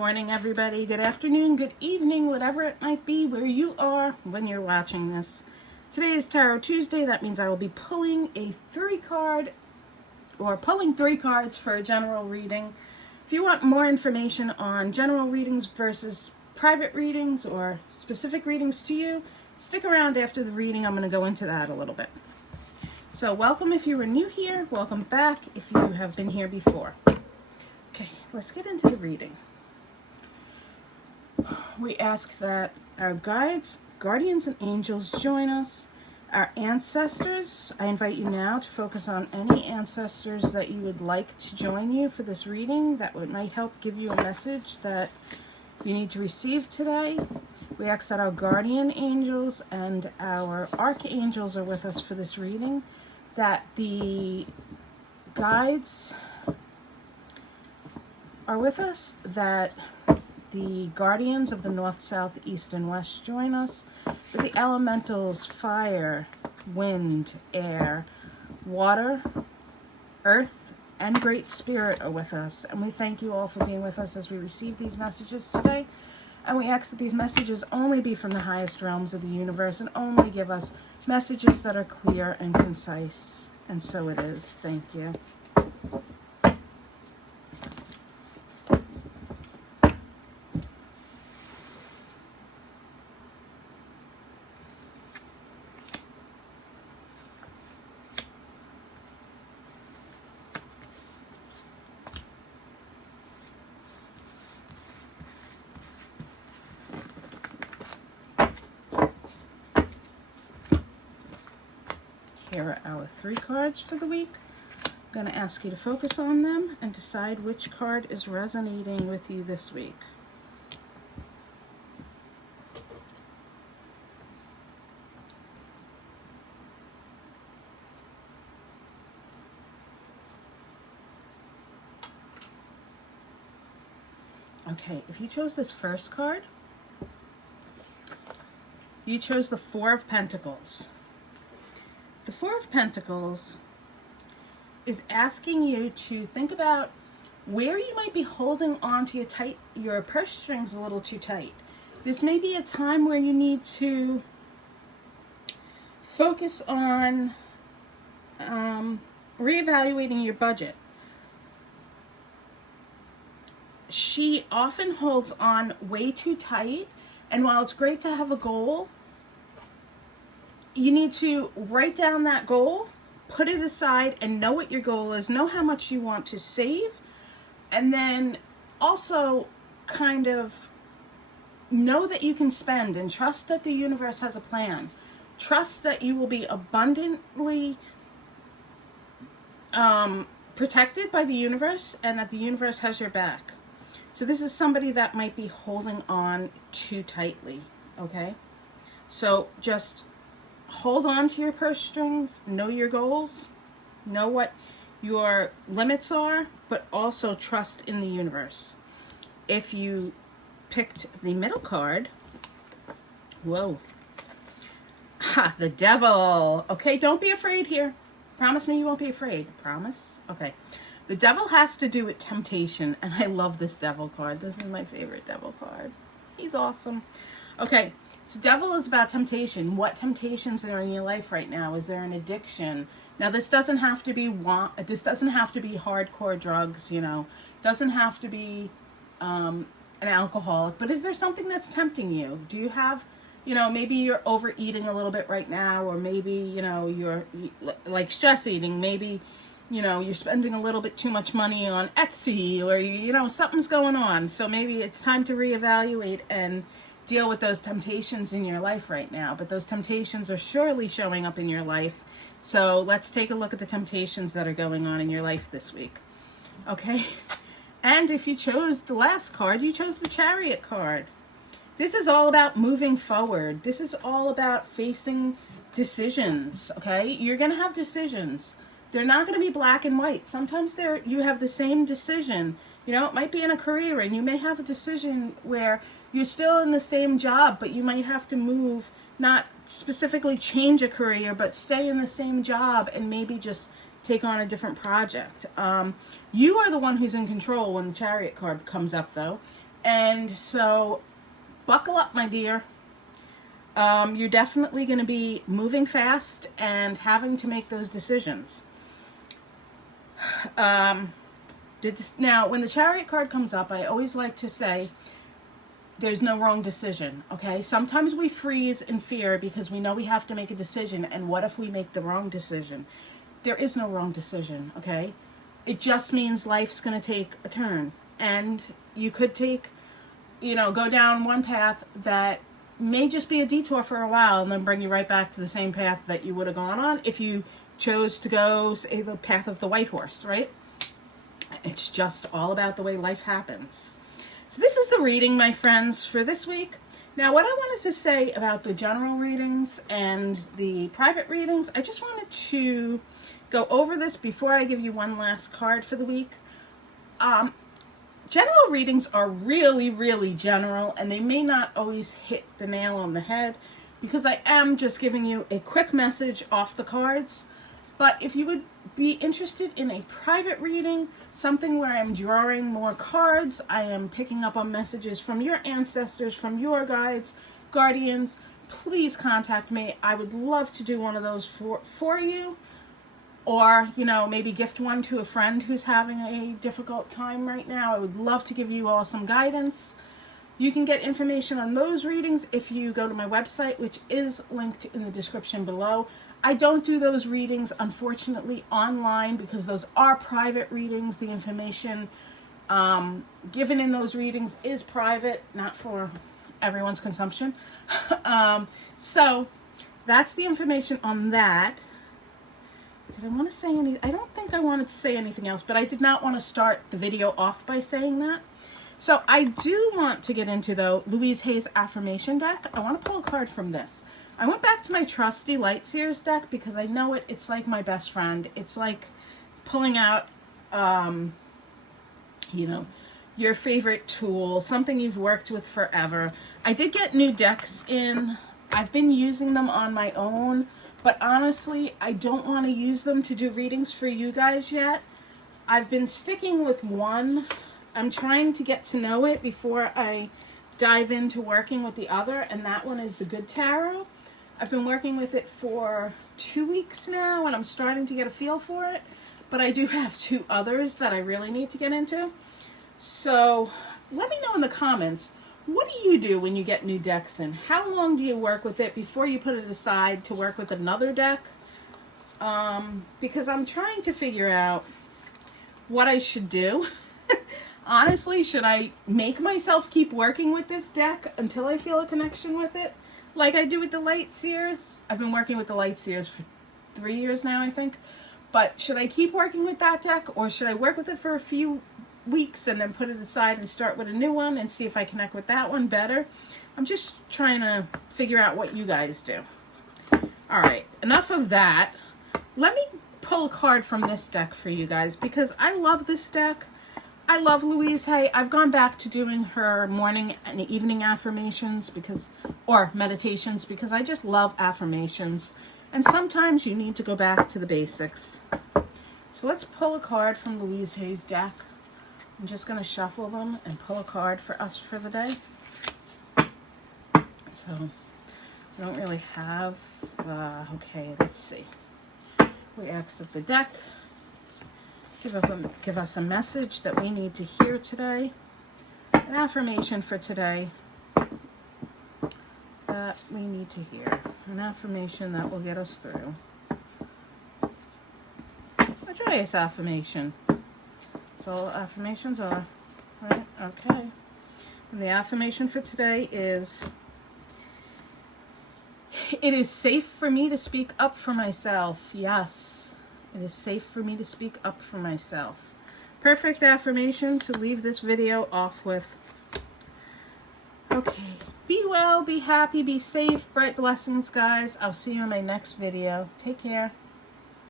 morning, everybody. Good afternoon, good evening, whatever it might be where you are when you're watching this. Today is Tarot Tuesday. That means I will be pulling three cards for a general reading. If you want more information on general readings versus private readings or specific readings to you, stick around after the reading. I'm going to go into that a little bit. So welcome if you were new here. Welcome back if you have been here before. Okay, let's get into the reading. We ask that our guides, guardians, and angels join us. Our ancestors, I invite you now to focus on any ancestors that you would like to join you for this reading that might help give you a message that you need to receive today. We ask that our guardian angels and our archangels are with us for this reading, that the guides are with us, that the guardians of the north, south, east, and west join us, that the elementals, fire, wind, air, water, earth, and great spirit are with us. And we thank you all for being with us as we receive these messages today. And we ask that these messages only be from the highest realms of the universe and only give us messages that are clear and concise. And so it is. Thank you. Here are our three cards for the week. I'm going to ask you to focus on them and decide which card is resonating with you this week. Okay, if you chose this first card, you chose the Four of Pentacles. The Four of Pentacles is asking you to think about where you might be holding on to your purse strings a little too tight. This may be a time where you need to focus on reevaluating your budget. She often holds on way too tight, and while it's great to have a goal, you need to write down that goal, put it aside, and know what your goal is, know how much you want to save, and then also kind of know that you can spend and trust that the universe has a plan. Trust that you will be abundantly protected by the universe and that the universe has your back. So this is somebody that might be holding on too tightly, okay? So just hold on to your purse strings, know your goals, know what your limits are, but also trust in the universe. If you picked the middle card, whoa, the Devil. Okay, don't be afraid here. Promise me you won't be afraid. Promise? Okay. The Devil has to do with temptation, and I love this Devil card. This is my favorite Devil card. He's awesome. Okay. So Devil is about temptation. What temptations are in your life right now? Is there an addiction? Now this doesn't have to be hardcore drugs, you know. Doesn't have to be an alcoholic, but is there something that's tempting you? Do you have, you know, maybe you're overeating a little bit right now, or maybe, you know, you're like stress eating, maybe, you know, you're spending a little bit too much money on Etsy, or, you know, something's going on. So maybe it's time to reevaluate and deal with those temptations in your life right now. But those temptations are surely showing up in your life. So let's take a look at the temptations that are going on in your life this week. Okay? And if you chose the last card, you chose the Chariot card. This is all about moving forward. This is all about facing decisions, okay? You're going to have decisions. They're not going to be black and white. Sometimes you have the same decision. You know, it might be in a career, and you may have a decision where you're still in the same job, but you might have to move, not specifically change a career, but stay in the same job and maybe just take on a different project. You are the one who's in control when the Chariot card comes up, though. And so buckle up, my dear. You're definitely going to be moving fast and having to make those decisions. Now, when the Chariot card comes up, I always like to say there's no wrong decision, okay? Sometimes we freeze in fear because we know we have to make a decision, and what if we make the wrong decision? There is no wrong decision, okay? It just means life's going to take a turn, and you could go down one path that may just be a detour for a while and then bring you right back to the same path that you would have gone on if you chose to go, say, the path of the white horse, right? It's just all about the way life happens. So this is the reading, my friends, for this week. Now, what I wanted to say about the general readings and the private readings, I just wanted to go over this before I give you one last card for the week. General readings are really, really general, and they may not always hit the nail on the head because I am just giving you a quick message off the cards. But if you would be interested in a private reading, something where I'm drawing more cards, I am picking up on messages from your ancestors, from your guides, guardians, please contact me. I would love to do one of those for you. Or, maybe gift one to a friend who's having a difficult time right now. I would love to give you all some guidance. You can get information on those readings if you go to my website, which is linked in the description below. I don't do those readings, unfortunately, online because those are private readings. The information given in those readings is private, not for everyone's consumption. So that's the information on that. Did I want to say anything? I don't think I wanted to say anything else, but I did not want to start the video off by saying that. So I do want to get into, though, Louise Hay's affirmation deck. I want to pull a card from this. I went back to my trusty Light Seers deck because I know it's like my best friend. It's like pulling out, your favorite tool, something you've worked with forever. I did get new decks in. I've been using them on my own. But honestly, I don't want to use them to do readings for you guys yet. I've been sticking with one. I'm trying to get to know it before I dive into working with the other, and that one is the Good Tarot. I've been working with it for 2 weeks now, and I'm starting to get a feel for it. But I do have 2 others that I really need to get into. So let me know in the comments. What do you do when you get new decks in? How long do you work with it before you put it aside to work with another deck? Because I'm trying to figure out what I should do. Honestly, should I make myself keep working with this deck until I feel a connection with it? Like I do with the Light Seers. I've been working with the Light Seers for 3 years now, I think. But should I keep working with that deck, or should I work with it for a few weeks and then put it aside and start with a new one and see if I connect with that one better? I'm just trying to figure out what you guys do. All right, enough of that. Let me pull a card from this deck for you guys because I love this deck. I love Louise Hay. I've gone back to doing her morning and evening affirmations or meditations because I just love affirmations. And sometimes you need to go back to the basics. So let's pull a card from Louise Hay's deck. I'm just going to shuffle them and pull a card for us for the day. So, I don't really have, okay, let's see. We exit the deck. Give us a message that we need to hear today. An affirmation for today that we need to hear. An affirmation that will get us through. A joyous affirmation. So all affirmations are, right? Okay. And the affirmation for today is, it is safe for me to speak up for myself. Yes, it is safe for me to speak up for myself. Perfect affirmation to leave this video off with. Okay. Be well, be happy, be safe. Bright blessings, guys. I'll see you in my next video. Take care.